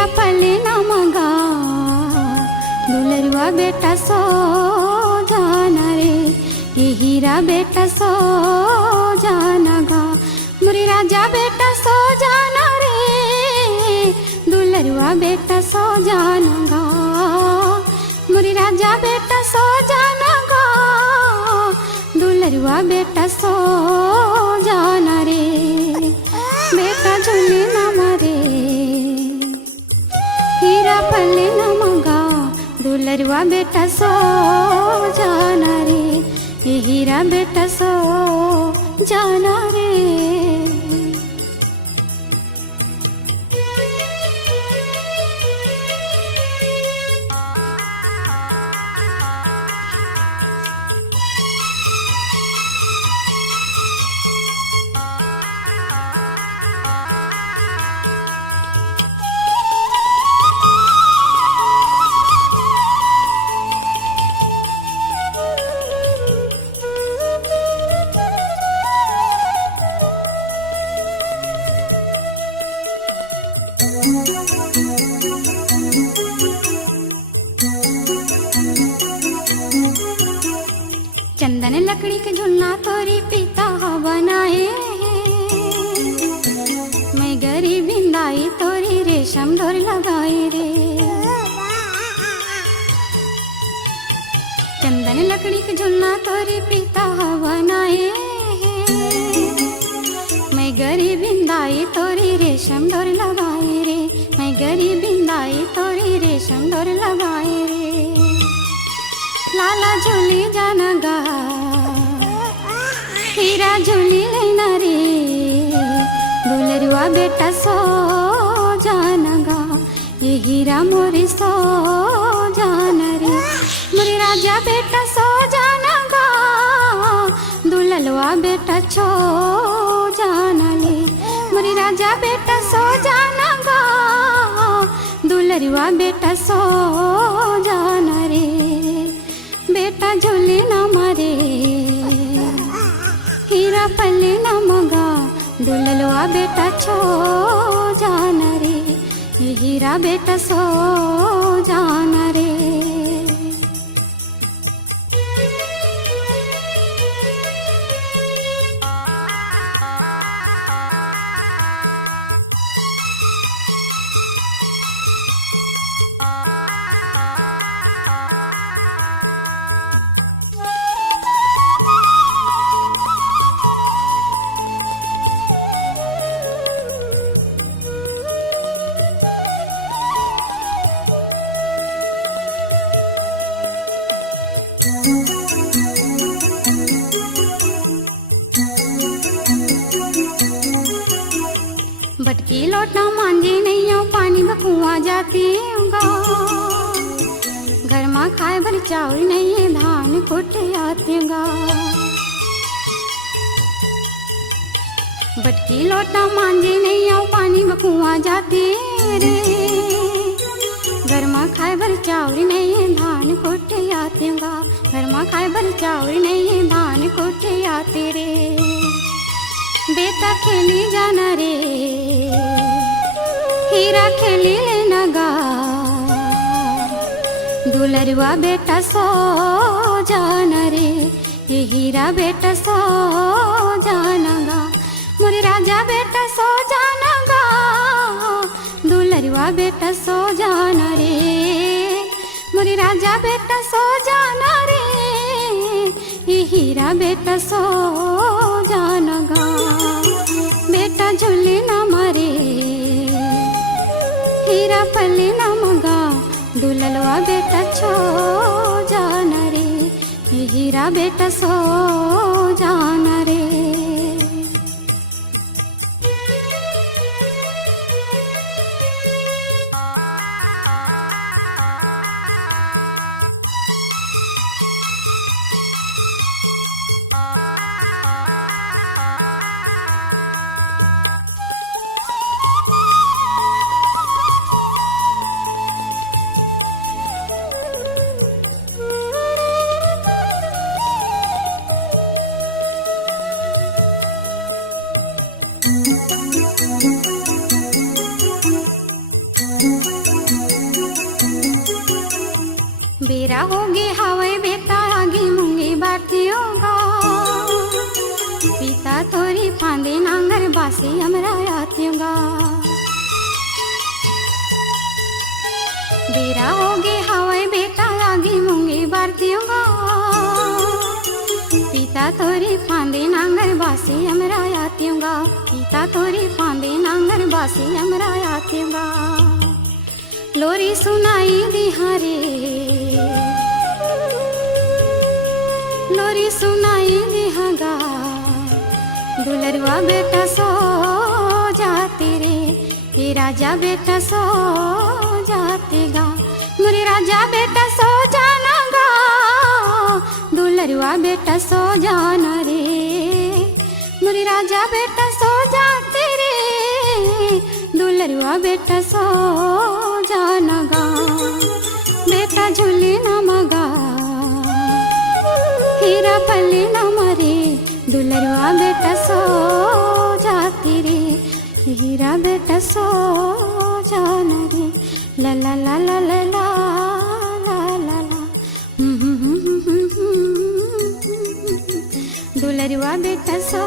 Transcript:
हीरा फले न मगा दुलरुआ बेटा सो जाना रे, ये हीरा बेटा सो जाना गा, मुरी राजा बेटा सो जाना रे, दुलरुआ बेटा सो जाना गा, मुरी राजा बेटा सो जाना गा, दुलरुआ बेटा सो जाना रे, बेटा झूले न मारे हीरा फले न मगा दुलरुआ बेटा सो जाना रे, ये हीरा बेटा सो जाना रे। चंदन लकड़ी के झुलना तोरी पिता बनाए, मैं गरीब बिंदाई तोरी रेशम डोर लगाए रे, चंदन लकड़ी के झुलना तोरी पिता बनाए, मैं गरीब बिंदाई तोरी रेशम डोर लगाए रे, मैं गरीब बिंदाई तोरी रेशम डोर लगाए रे, लाला झूली जाना गा हीरा झूली लेना रे, दुलरुआ बेटा सो जाना गा, ये हीरा मोरी सो जाना रे, मोरी राजा बेटा सो जाना गा, दुलरुआ बेटा छो जाना ले, मोरी राजा बेटा सो जाना गा, दुलरुआ बेटा सो जाना रे, बेटा झूले न मारे हीरा फले न मगा दुलरुआ बेटा छो जाना रे, ये हीरा बेटा सो जाना रे। भटकी लौटना मांझी नहीं हो पानी बकुआ जाती होगा, घर में खाए भर चावल नहीं है धान कुटे आती होगा, भटकी लौटना मांझी नहीं हो पानी बकुआ जाती रे, घर में खाए भर चावल नहीं है धान कुटे आती होगा, घर में खाए भर चावल नहीं है धान कुटे आती रे, बेटा खेली जाना रे हीरा खेली लेना गा, दुलरुआ बेटा सो जाना रे, ये हीरा बेटा सो जाना गा, मोरे राजा बेटा सो जाना गा, दुलरुआ बेटा सो जाना रे, मोरे राजा बेटा सो जाना रे, ये हीरा बेटा सो जाना गा, बेटा झूले न मारे हीरा फले न मगा दुलरुआ बेटा छो जाना रे, ये हीरा बेटा सो जाना रे। बेरा होगी हवाई बेटा आगी मूंगी बाती होगा पिता तोरी फांदे नांगर बासी हमरा आतियोगा बेरा होगी हवाई बेटा आगी मूंगी बाती होगा पिता तोरी फांदे नांगर बासी हमरा आतियोगा पिता तोरी फांदे नांगर बासी हमरा आतियोगा लोरी सुनाई दी हारे लोरी सुनाई दी हगा दुलरवा बेटा सो जाते रे हे राजा बेटा सो जातेगा मुरे राजा बेटा सो जाना गा दुलरवा बेटा सो जाना रे मुरे राजा बेटा सो जाते रे दुलरवा बेटा सो जाना गा बेटा झूले न मगा हीरा पल्ले न मरे दुलरवा बेटा सो जाती रे हीरा बेटा सो जाना रे ला ला ला ला ला ला ला ला दुलरवा बेटा सो